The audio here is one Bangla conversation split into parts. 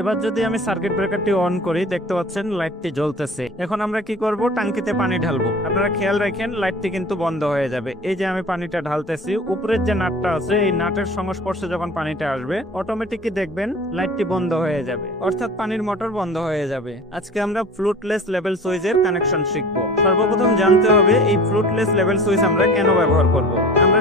এবার যদি আমি সার্কিট ব্রেকারটি অন করি, দেখতে পাচ্ছেন লাইটটি জ্বলতেছে। এখন আমরা কি করব? টাঙ্কিতে পানি ঢালবো। আপনারা খেয়াল রাখেন লাইটটি কিন্তু বন্ধ হয়ে যাবে। এই যে আমি পানিটা ঢালতেছি, উপরের যে নাটটা আছে, এই নাটের সংস্পর্শে যখন পানিটা আসবে অটোমেটিকই দেখবেন লাইটটি বন্ধ হয়ে যাবে। অর্থাৎ পানির মোটর বন্ধ হয়ে যাবে। আজকে আমরা ফ্লুটলেস লেভেল সুইচের কানেকশন শিখব। সর্বপ্রথম জানতে হবে, এই ফ্লুটলেস লেভেল সুইচ আমরা কেন ব্যবহার করব?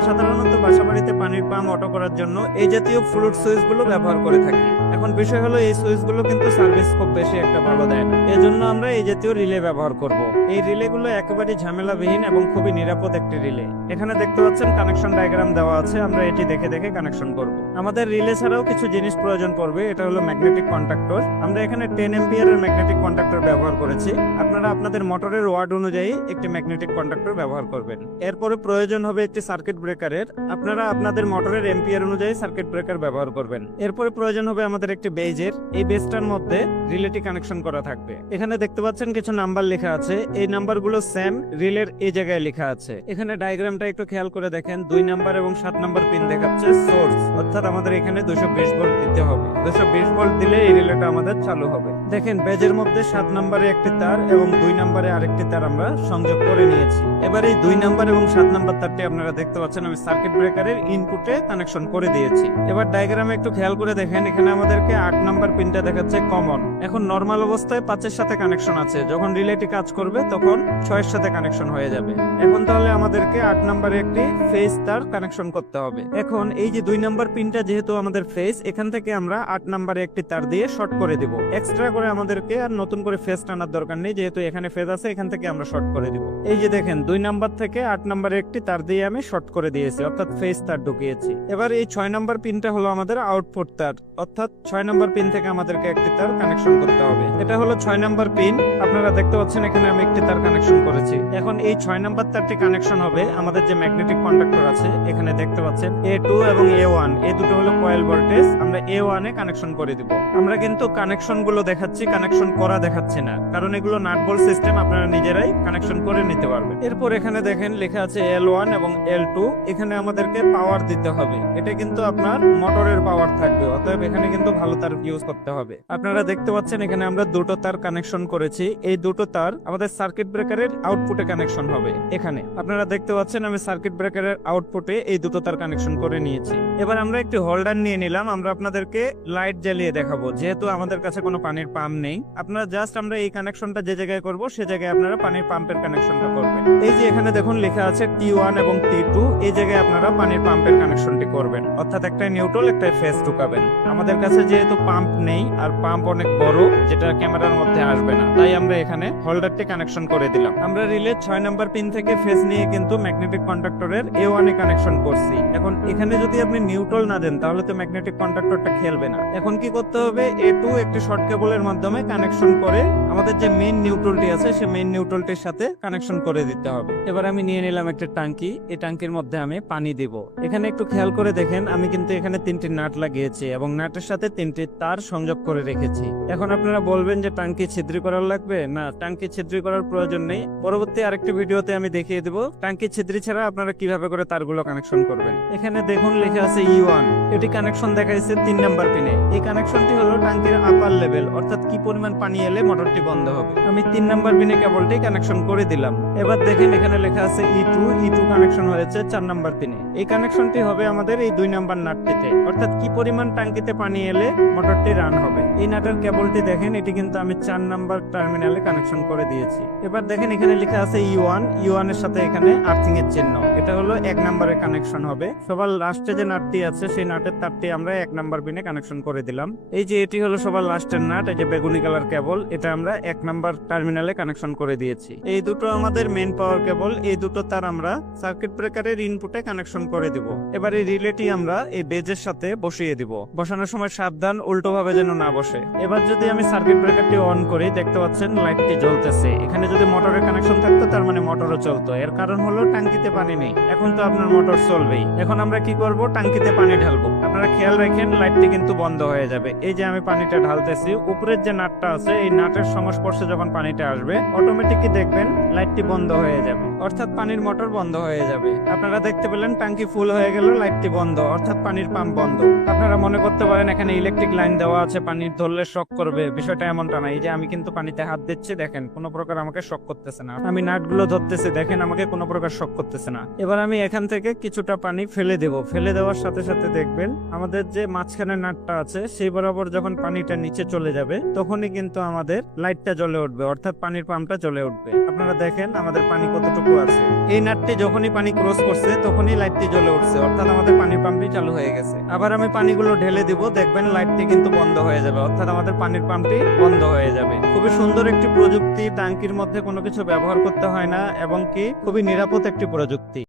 সাধারণত বাসাবাড়িতে পানির পাম্প অটো করার জন্য এই জাতীয় ফ্লুট সুইচগুলো ব্যবহার করে থাকি। এখন বিষয় হলো এই সুইচগুলো কিন্তু সার্ভিস খুব বেশি একটা ভালো দেয় না। এজন্য আমরা এই জাতীয় রিলে ব্যবহার করব। এই রিলেগুলো একেবারে ঝামেলাবিহীন এবং খুবই নিরাপদ একটি রিলে। এখানে দেখতে পাচ্ছেন কানেকশন ডায়াগ্রাম দেওয়া আছে, আমরা এটি দেখে দেখে কানেকশন করব। আমাদের রিলে ছাড়াও কিছু জিনিস প্রয়োজন পড়বে, এটা হলো ম্যাগনেটিক কন্ডাক্টর। আমরা এখানে টেন এম্পিয়ারের ম্যাগনেটিক কন্ডাক্টর ব্যবহার করেছি। আপনারা আপনাদের মোটরের ওয়ার্ড অনুযায়ী একটি ম্যাগনেটিক কন্ডাক্টর ব্যবহার করবেন। এরপরে প্রয়োজন হবে একটি সার্কিট ব্রেকারের, আপনারা আপনাদের মোটরের এম্পিয়ার অনুযায়ী সার্কিট ব্রেকার ব্যবহার করবেন। এরপরে প্রয়োজন হবে আমাদের একটি বেজের এই বেজটার মধ্যে রিলেটি কানেকশন করা থাকবে। এখানে দেখতে পাচ্ছেন কিছু নাম্বার লেখা আছে, এই নাম্বারগুলো সেম রিলের এই জায়গায় লেখা আছে। এখানে ডায়াগ্রামটা একটু খেয়াল করে দেখেন, দুই নাম্বার এবং সাত নাম্বার পিন দেখাচ্ছে, সোর্স, অর্থাৎ আমাদের এখানে দুশো বিশ ভোল্ট দিতে হবে। দুশো বিশ ভোল্ট দিলে এই রিলেটা আমাদের চালু হবে। দেখেন বেজের মধ্যে সাত নাম্বারে একটি তার এবং দুই নাম্বারে আরেকটি তার আমরা সংযোগ করে নিয়েছি। এবার এই দুই নাম্বার এবং সাত নাম্বার তারটি আপনারা দেখতে পাচ্ছেন, আমি সার্কিট ব্রেকারের ইনপুটে কানেকশন করে দিয়েছি। এবার ডায়াগ্রামে একটু খেয়াল করে দেখেন, এখানে আমাদেরকে আট নাম্বার পিনটা দেখাচ্ছে কমন এখন নর্মাল অবস্থায় পাঁচের সাথে কানেকশন আছে। যখন রিলেটি কাজ করবে, তখন ছয়ের সাথে কানেকশন হয়ে যাবে। এখন তাহলে আমাদেরকে আট নাম্বারে একটি ফেজ তার কানেকশন করতে হবে। এখন এই যে দুই নাম্বার পিনটা যেহেতু আমাদের ফেজ এখান থেকে আমরা আট নাম্বারে একটি তার দিয়ে শর্ট করে দিব। এক্সট্রা করে আমাদেরকে আর নতুন করে ফেজ টানার দরকার নেই, যেহেতু এখানে ফেজ আছে, এখান থেকে আমরা শর্ট করে দিব। এই যে দেখেন, দুই নাম্বার থেকে আট নাম্বারে একটি, তার দিয়ে আমি শর্ট করে দিয়েছি, অর্থাৎ ফেজ তার ঢুকিয়েছি। এবার এই ছয় নাম্বার পিনটা হলো আমাদের আউটপুট তার, অর্থাৎ ছয় নাম্বার পিন থেকে আমাদেরকে একটি তার কানেকশন করতে হবে। এটা হলো ছয় নাম্বার পিন আপনারা দেখতে পাচ্ছেন এখানে আমি একটি তার কানেকশন করেছি। এখন এই ছয় নাম্বার তারটি কানেকশন হবে আমাদের যে ম্যাগনেটিক কন্ডাক্টর আছে, এখানে দেখতে পাচ্ছেন এ টু এবং এ ওয়ান এই দুটো হলো কয়েল ভোল্টেজ আমরা এ ওয়ানে কানেকশন করে দিব। আমরা কিন্তু কানেকশনগুলো দেখাচ্ছি কানেকশন করা দেখাচ্ছি না। কারণ এগুলো নাট বোল্ট সিস্টেম আপনারা নিজেরাই কানেকশন করে নিতে পারবেন। এরপর এখানে দেখেন, লেখা আছে এল ওয়ান এবং এল টু এখানে আমাদেরকে পাওয়ার দিতে হবে। এটা কিন্তু আপনার মোটরের পাওয়ার থাকবে, অতএব এখানে কিন্তু ভালো তার ইউজ করতে হবে। আপনারা দেখতে পাচ্ছেন, এখানে আমরা দুটো তার কানেকশন করেছি। এই দুটো তার আমাদের সার্কিট ব্রেকারের আউটপুটে কানেকশন হবে, এখানে। আপনারা দেখতে পাচ্ছেন, আমি সার্কিট ব্রেকারের আউটপুটে এই দুটো তার কানেকশন করে নিয়েছি। এবার আমরা একটি হোল্ডার নিয়ে নিলাম। আমরা আপনাদেরকে লাইট জ্বালিয়ে দেখাবো। যেহেতু আমাদের কাছে কোনো পানির পাম্প নেই। আপনারা জাস্ট আমরা এই কানেকশনটা যে জায়গায় করব, সে জায়গায় আপনারা পানির পাম্পের কানেকশনটা করবেন। এই যে এখানে দেখুন লেখা আছে টি ওয়ান এবং টি টু এই জায়গায় আপনারা পানির পাম্পের কানেকশনটি করবেন। অর্থাৎ একটা নিউট্রাল একটা ফেস ঢুকাবেন। আমাদের কাছে যেহেতু পাম্প নেই, আর পাম্প অনেক বড়, যেটা ক্যামেরার মধ্যে আসবে না। তাই আমরা এখানে হোল্ডারটি কানেকশন করে দিলাম। আমরা রিলে ছয় নাম্বার পিন থেকে ফেস নিয়ে কিন্তু ম্যাগনেটিক কন্ডাক্টরের এ ওয়ানে কানেকশন করছি। এখন এখানে যদি আপনি নিউট্রাল না দেন, তাহলে তো ম্যাগনেটিক কন্ডাক্টরটা খেলবে না। এখন কি করতে হবে? এ টু একটি শর্ট কেবলের মাধ্যমে কানেকশন করে আমাদের যে মেইন নিউট্রালটি আছে, সে মেইন নিউট্রালটির সাথে কানেকশন করে দিতে হবে। এবার আমি নিয়ে নিলাম একটা টাঙ্কি। এই টাঙ্কির মধ্যে আমি পানি দিব। এখানে একটু খেয়াল করে দেখেন, আমি কিন্তু এখানে তিনটি নাট লাগিয়েছি এবং নাটের সাথে তিনটি তার সংযোগ করে রেখেছি। এখন আপনারা বলবেন যে টাঙ্কি ছিদ্রি করার লাগবে? না, টাঙ্কি ছিদ্রি করার প্রয়োজন নেই। পরবর্তী আরেকটি ভিডিওতে আমি দেখিয়ে দেব, টাঙ্কি ছিদ্রি ছাড়া আপনারা কীভাবে করে তারগুলো কানেকশন করবেন। এখানে দেখুন লেখা আছে ই ওয়ান এটি কানেকশন দেখাইছে তিন নাম্বার পিনে এই কানেকশনটি হলো টাঙ্কির আপার লেভেল অর্থাৎ কি পরিমাণ পানি এলে মোটরটি বন্ধ হবে? আমি তিন নাম্বার পিনে কেবলটি কানেকশন করে দিলাম। এবার দেখেন এখানে লেখা আছে E to E to connection হয়েছে চার নাম্বার পিনে। এই কানেকশনটি হবে আমাদের এই দুই নাম্বার নাটটিতে। অর্থাৎ কি পরিমাণ টাঙ্কিতে পানি এলে মোটরটি রান হবে? এই নাটের কেবলটি দেখেন, এটি কিন্তু আমি চার নাম্বার টার্মিনালে কানেকশন করে দিয়েছি। এবার দেখেন এখানে লেখা আছে ই ওয়ান ই ওয়ানের সাথে এখানে আর্থিং এর চিহ্ন। এটা হলো এক নাম্বারের কানেকশন হবে। সবার লাস্টে যে নাটটি আছে, সেই নাটের তারটি আমরা এক নাম্বার বিনে কানেকশন করে দিলাম। এই যে এটি হলো সবার লাস্টের নাট যে বেগুনি কালার কেবল, এটা আমরা এক নাম্বার টার্মিনালে কানেকশন করে দিয়েছি। এই দুটো আমাদের মেন পাওয়ার কেবল, এই দুটো তার আমরা সার্কিট ব্রেকারের ইনপুটে কানেকশন করে দিব। এবার রিলেটি আমরা এই বেজের সাথে বসিয়ে দিব। বসানোর সময় সাবধান উল্টো ভাবে যেন না বসে। এবার যদি আমি সার্কিট ব্রেকারটি অন করি, দেখতে পাচ্ছেন লাইটটি জ্বলতেছে। এখানে যদি মোটরের কানেকশন থাকতো, তার মানে মোটরও চলতো। এর কারণ হলো টাঙ্কিতে পানি নেই। এখন তো আপনার মোটর চলবেই। এখন আমরা কি করব? টাঙ্কিতে পানি ঢালবো। আপনারা খেয়াল রাখেন লাইটটি কিন্তু বন্ধ হয়ে যাবে। এই যে আমি পানিটা ঢালতেছি, উপরে উপরের যে নাটটা আছে, এই নাটের সংস্পর্শে যখন পানিটা আসবে অটোমেটিকই দেখবেন লাইটটি বন্ধ হয়ে যাবে। অর্থাৎ পানির মোটর বন্ধ হয়ে যাবে। আপনারা দেখতে পেলেন ট্যাঙ্কি ফুল হয়ে গেল লাইটটি বন্ধ। অর্থাৎ পানির পাম্প বন্ধ। আপনারা মনে করতে পারেন এখানে ইলেকট্রিক লাইন দেওয়া আছে পানির ধরলে শক করবে। বিষয়টা এমনটা না, এই যে আমি কিন্তু পানিতে হাত দিচ্ছি, দেখেন, কোনো প্রকার আমাকে শক করতেছে না। আমি নাটগুলো ধরতেছি, দেখেন, আমাকে কোনো প্রকার শক করতেছে না। এবার আমি এখান থেকে কিছুটা পানি ফেলে দেব। ফেলে দেওয়ার সাথে সাথে দেখবেন আমাদের যে মাঝখানে নাটটা আছে, সেই বরাবর যখন পানিটা নিচে চলে যাবে তখনই কিন্তু আমাদের লাইটটা জ্বলে উঠবে, অর্থাৎ পানির পাম্পটা জ্বলে উঠবে। আপনারা দেখেন আমাদের পানি কতটুকু আছে। এই নাটটি যখনই পানি ক্রস করছে, তখনই লাইটটি জ্বলে উঠছে, অর্থাৎ আমাদের পানির পাম্পটি চালু হয়ে গেছে। আবার আমি পানিগুলো ঢেলে দিব, দেখবেন লাইটটি কিন্তু বন্ধ হয়ে যাবে, অর্থাৎ আমাদের পানির পাম্পটি বন্ধ হয়ে যাবে। খুবই সুন্দর একটি প্রযুক্তি ট্যাঙ্কির মধ্যে কোনো কিছু ব্যবহার করতে হয় না, এবং কি খুবই নিরাপদ একটি প্রযুক্তি।